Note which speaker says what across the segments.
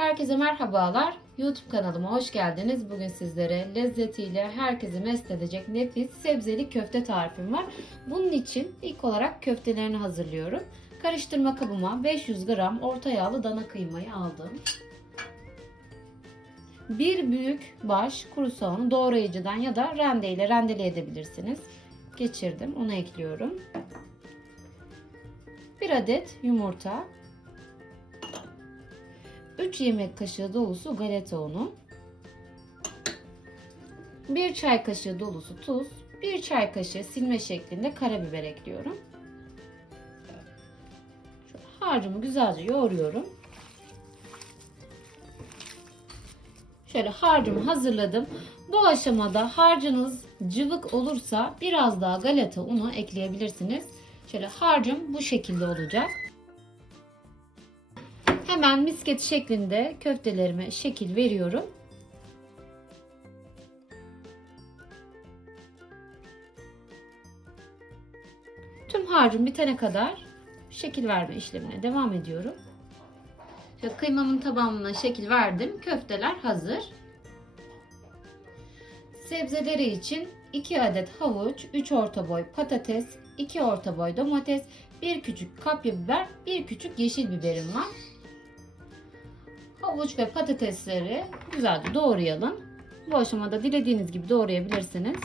Speaker 1: Herkese merhabalar. YouTube kanalıma hoş geldiniz. Bugün sizlere lezzetiyle herkesi mest edecek nefis sebzeli köfte tarifim var. Bunun için ilk olarak köftelerini hazırlıyorum. Karıştırma kabıma 500 gram orta yağlı dana kıymayı aldım. Bir büyük baş kuru soğanı doğrayıcıdan ya da rendeyle rendeleyebilirsiniz. Geçirdim. Onu ekliyorum. Bir adet yumurta, 3 yemek kaşığı dolusu galeta unu, 1 çay kaşığı dolusu tuz, 1 çay kaşığı silme şeklinde karabiber ekliyorum. Şöyle harcımı güzelce yoğuruyorum. Şöyle harcımı hazırladım. Bu aşamada harcınız cıvık olursa biraz daha galeta unu ekleyebilirsiniz. Şöyle harcım bu şekilde olacak. Hemen misket şeklinde köftelerime şekil veriyorum. Tüm harcım bitene kadar şekil verme işlemine devam ediyorum. Şöyle kıymamın tamamına şekil verdim. Köfteler hazır. Sebzeleri için 2 adet havuç, 3 orta boy patates, 2 orta boy domates, 1 küçük kapya biber, 1 küçük yeşil biberim var. Havuç ve patatesleri güzelce doğrayalım. Bu aşamada dilediğiniz gibi doğrayabilirsiniz.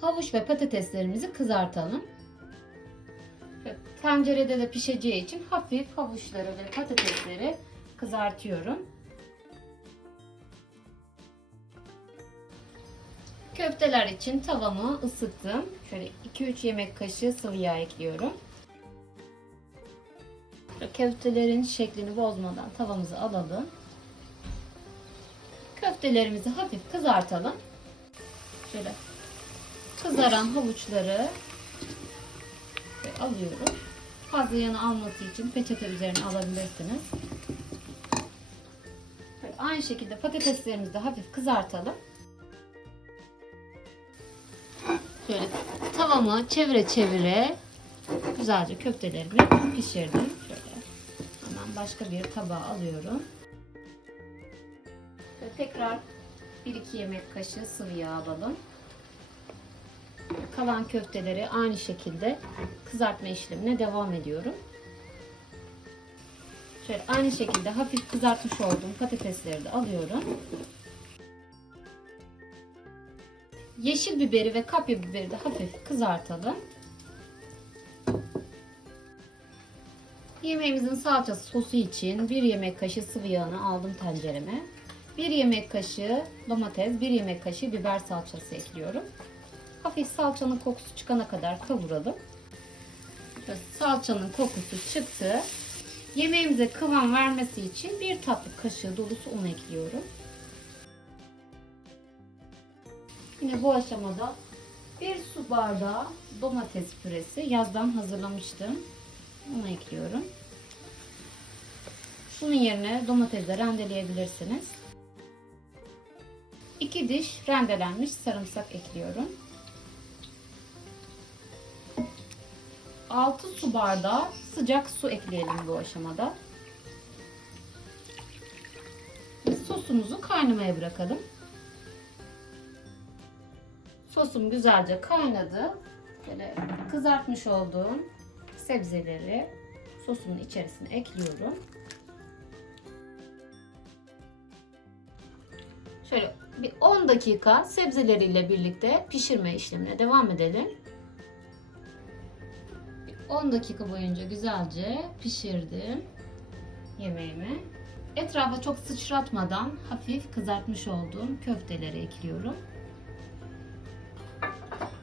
Speaker 1: Havuç ve patateslerimizi kızartalım. Tencerede de pişeceği için hafif havuçları ve patatesleri kızartıyorum. Köfteler için tavamı ısıttım. Şöyle 2-3 yemek kaşığı sıvı yağ ekliyorum. Köftelerin şeklini bozmadan tavamızı alalım. Köftelerimizi hafif kızartalım. Şöyle kızaran havuçları alıyorum. Fazla yanı alması için peçete üzerine alabilirsiniz. Aynı şekilde patateslerimizi de hafif kızartalım. Şöyle tavamı çevire çevire güzelce köftelerimi pişirdim. Başka bir tabağa alıyorum. Şöyle tekrar 1-2 yemek kaşığı sıvı yağ alalım. Kalan köfteleri aynı şekilde kızartma işlemine devam ediyorum. Şöyle aynı şekilde hafif kızartmış olduğum patatesleri de alıyorum. Yeşil biberi ve kapya biberi de hafif kızartalım. Yemeğimizin salçası sosu için 1 yemek kaşığı sıvı yağını aldım tencereme. 1 yemek kaşığı domates, 1 yemek kaşığı biber salçası ekliyorum. Hafif salçanın kokusu çıkana kadar kavuralım. Salçanın kokusu çıktı. Yemeğimize kıvam vermesi için bir tatlı kaşığı dolusu un ekliyorum. Yine bu aşamada bir su bardağı domates püresi yazdan hazırlamıştım. Onu ekliyorum. Bunun yerine domatesi rendeleyebilirsiniz. 2 diş rendelenmiş sarımsak ekliyorum. 6 su bardağı sıcak su ekleyelim bu aşamada. Sosumuzu kaynamaya bırakalım. Sosum güzelce kaynadı. Böyle kızartmış olduğum sebzeleri sosumun içerisine ekliyorum. Şöyle bir 10 dakika sebzeleriyle birlikte pişirme işlemine devam edelim. 10 dakika boyunca güzelce pişirdim yemeğimi. Etrafa çok sıçratmadan hafif kızartmış olduğum köfteleri ekliyorum.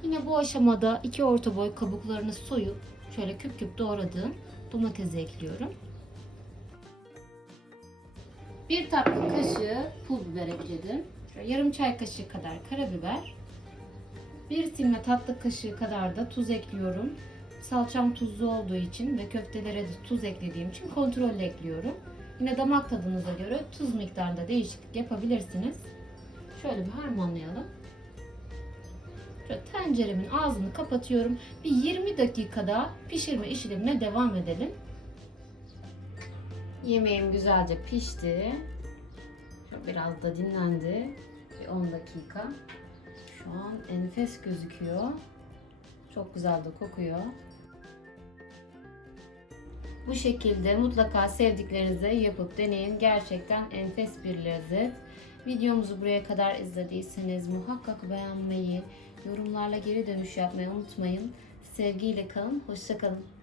Speaker 1: Yine bu aşamada iki orta boy kabuklarını soyup şöyle küp küp doğradığım domatesi ekliyorum. Bir tatlı kaşığı pul biber ekledim. Şöyle yarım çay kaşığı kadar karabiber. Bir silme tatlı kaşığı kadar da tuz ekliyorum. Salçam tuzlu olduğu için ve köftelere de tuz eklediğim için kontrollü ekliyorum. Yine damak tadınıza göre tuz miktarında değişiklik yapabilirsiniz. Şöyle bir harmanlayalım. Şöyle tenceremin ağzını kapatıyorum. Bir 20 dakikada pişirme işlemine devam edelim. Yemeğim güzelce pişti. Biraz da dinlendi. Bir 10 dakika. Şu an enfes gözüküyor. Çok güzel de kokuyor. Bu şekilde mutlaka sevdiklerinize yapıp deneyin. Gerçekten enfes bir lezzet. Videomuzu buraya kadar izlediyseniz muhakkak beğenmeyi, yorumlarla geri dönüş yapmayı unutmayın. Sevgiyle kalın, hoşça kalın.